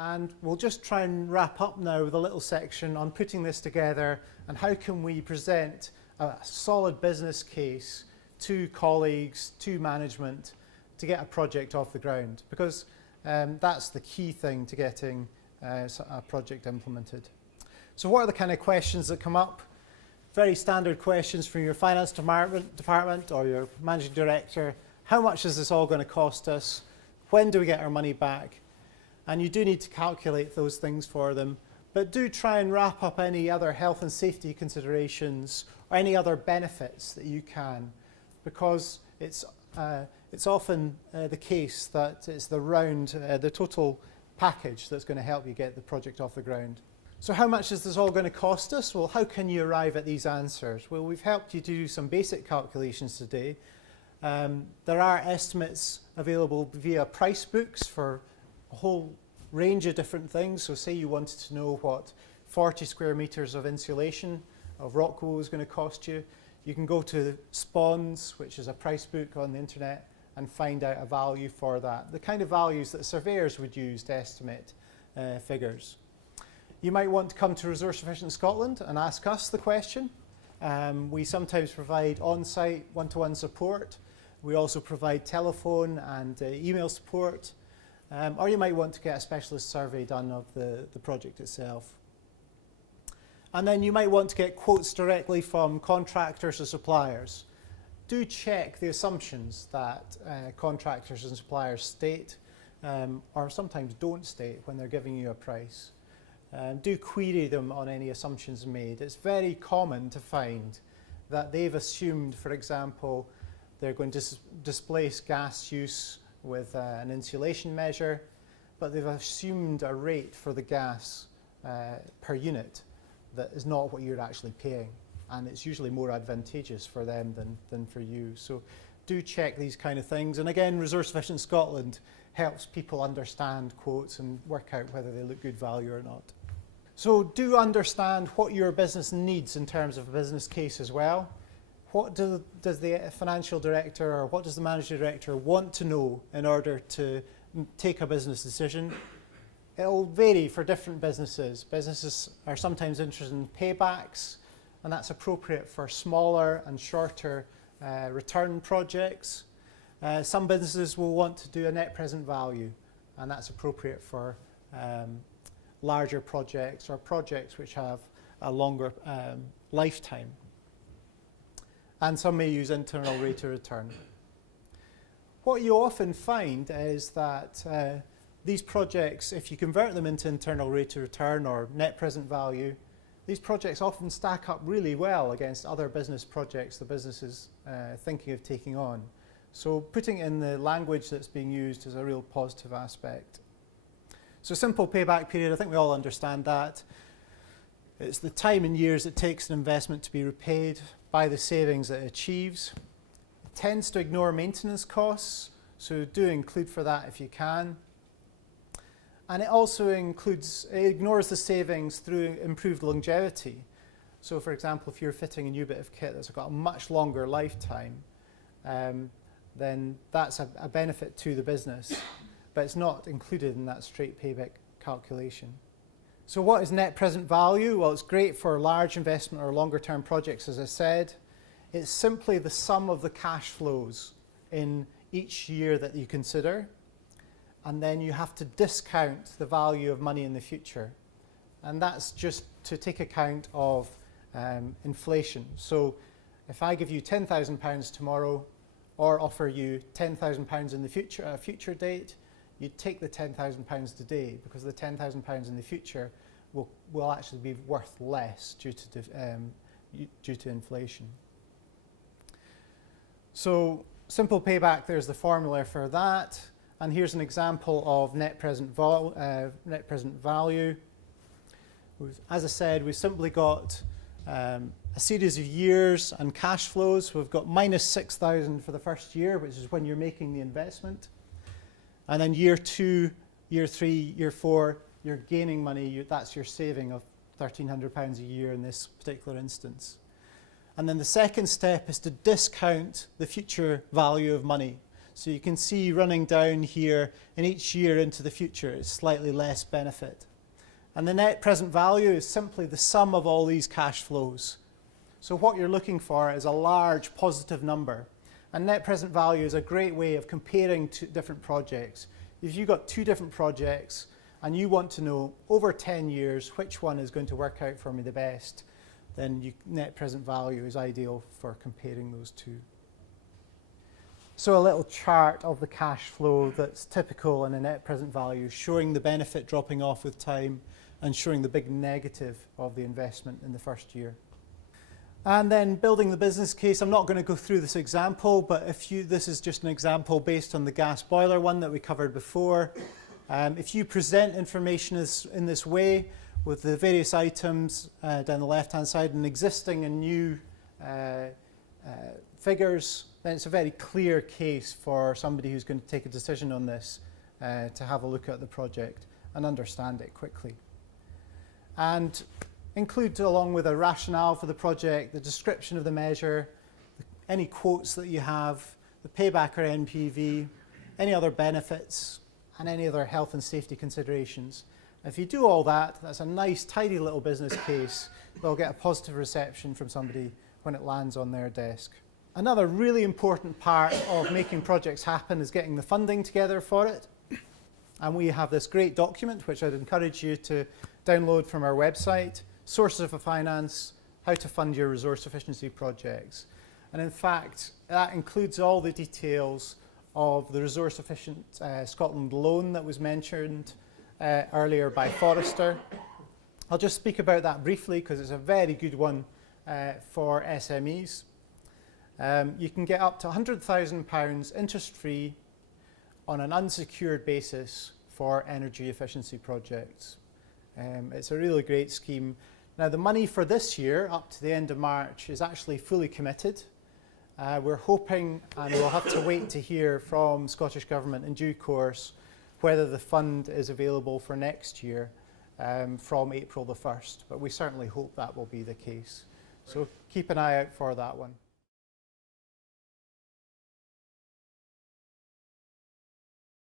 And we'll just try and wrap up now with a little section on putting this together and how can we present a solid business case to colleagues, to management, to get a project off the ground. Because that's the key thing to getting a project implemented. So what are the kind of questions that come up? Very standard questions from your finance department or your managing director. How much is this all going to cost us? When do we get our money back? And you do need to calculate those things for them. But do try and wrap up any other health and safety considerations or any other benefits that you can, because it's often the case that it's the total package that's going to help you get the project off the ground. So how much is this all going to cost us? Well, how can you arrive at these answers? Well, we've helped you to do some basic calculations today. There are estimates available via price books for a whole range of different things. So say you wanted to know what 40 square metres of insulation of rock wool is going to cost you. You can go to Spons, which is a price book on the internet, and find out a value for that. The kind of values that surveyors would use to estimate figures. You might want to come to Resource Efficient Scotland and ask us the question. We sometimes provide on-site one-to-one support. We also provide telephone and email support. Or you might want to get a specialist survey done of the project itself. And then you might want to get quotes directly from contractors or suppliers. Do check the assumptions that contractors and suppliers state, or sometimes don't state when they're giving you a price. Do query them on any assumptions made. It's very common to find that they've assumed, for example, they're going to displace gas use with an insulation measure, but they've assumed a rate for the gas per unit that is not what you're actually paying. And it's usually more advantageous for them than for you. So do check these kind of things. And again, Resource Efficient Scotland helps people understand quotes and work out whether they look good value or not. So do understand what your business needs in terms of a business case as well. What does the financial director or what does the managing director want to know in order to take a business decision? It'll vary for different businesses. Businesses are sometimes interested in paybacks, and that's appropriate for smaller and shorter return projects. Some businesses will want to do a net present value, and that's appropriate for larger projects or projects which have a longer lifetime. And some may use internal rate of return. What you often find is that these projects, if you convert them into internal rate of return or net present value, these projects often stack up really well against other business projects the business is thinking of taking on. So putting it in the language that's being used is a real positive aspect. So simple payback period, I think we all understand that. It's the time and years it takes an investment to be repaid by the savings that it achieves. It tends to ignore maintenance costs, so do include for that if you can. And it also ignores the savings through improved longevity. So for example, if you're fitting a new bit of kit that's got a much longer lifetime, then that's a benefit to the business, but it's not included in that straight payback calculation. So what is net present value? Well, it's great for large investment or longer term projects, as I said. It's simply the sum of the cash flows in each year that you consider. And then you have to discount the value of money in the future. And that's just to take account of inflation. So if I give you £10,000 tomorrow or offer you £10,000 in the future, at a future date, you take the £10,000 today because the £10,000 in the future will actually be worth less due to inflation. So simple payback, there's the formula for that. And here's an example of net present value. As I said, we've simply got a series of years and cash flows. We've got minus 6,000 for the first year, which is when you're making the investment. And then year 2, year 3, year 4, you're gaining money. That's your saving of £1,300 a year in this particular instance. And then the second step is to discount the future value of money. So you can see running down here, and each year into the future is slightly less benefit. And the net present value is simply the sum of all these cash flows. So what you're looking for is a large positive number. And net present value is a great way of comparing two different projects. If you've got two different projects and you want to know over 10 years which one is going to work out for me the best, then net present value is ideal for comparing those two. So a little chart of the cash flow that's typical in a net present value, showing the benefit dropping off with time and showing the big negative of the investment in the first year. And then building the business case. I'm not going to go through this example, but this is just an example based on the gas boiler one that we covered before. If you present information in this way with the various items down the left-hand side and existing and new figures, then it's a very clear case for somebody who's going to take a decision on this to have a look at the project and understand it quickly. And include, along with a rationale for the project, the description of the measure, any quotes that you have, the payback or NPV, any other benefits, and any other health and safety considerations. If you do all that, that's a nice, tidy little business case. They'll get a positive reception from somebody when it lands on their desk. Another really important part of making projects happen is getting the funding together for it. And we have this great document, which I'd encourage you to download from our website, Sources of Finance, How to Fund Your Resource Efficiency Projects. And in fact, that includes all the details of the Resource Efficient Scotland loan that was mentioned earlier by Forrester. I'll just speak about that briefly because it's a very good one for SMEs. You can get up to £100,000 interest-free on an unsecured basis for energy efficiency projects. It's a really great scheme. Now, the money for this year, up to the end of March, is actually fully committed. We're hoping, and we'll have to wait to hear from Scottish Government in due course, whether the fund is available for next year from April the 1st. But we certainly hope that will be the case. So keep an eye out for that one.